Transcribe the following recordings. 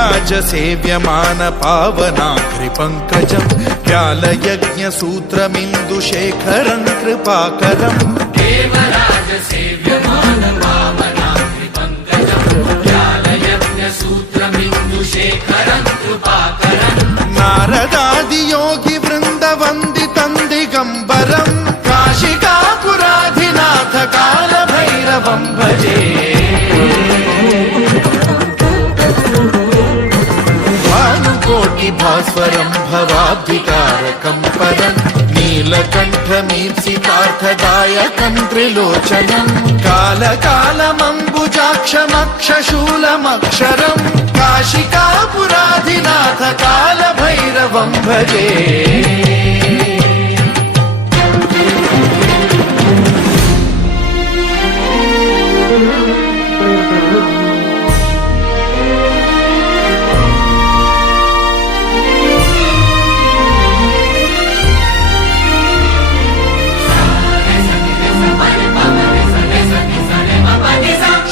देवराजसेव्यमान पावनाग्रिपङ्कजम् व्यालयज्ञसूत्रमिन्दुशेखरं कृपाकरम् देवराजसेव्यमान पावनाग्रिपङ्कजम् व्यालयज्ञसूत्रमिन्दुशेखरं कृपाकरम् नारदादियोगिवृन्दवन्दितं दिगम्बरम् काशिकापुराधिनाथ कालभैरवं भजे भास्वरं भवाब्धिकारकं परं नीलकण्ठमीप्सितार्थदायकं त्रिलोचनं कालकालमम्बुजाक्षमक्षशूलमक्षरं काशिकापुराधिनाथ कालभैरवं भजे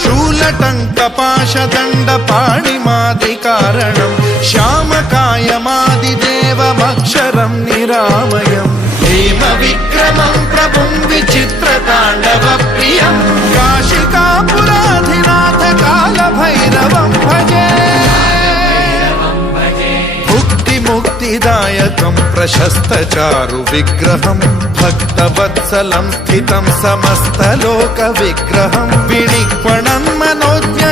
शूलटङ्कपाशदण्डपाणिमादिकारणं श्यामकायमादिदेवमक्षरं निरामयम् हेमविक्रमं प्रभुं विचित्रताण्डवप्रियं काशिकापुराधिनाथ कालभैरवं भजे मुक्तिदायकं प्रशस्तचारुविग्रहं भक्तवत्सलं स्थितं समस्तलोकविग्रहं विनिक्वणं मनोज्ञ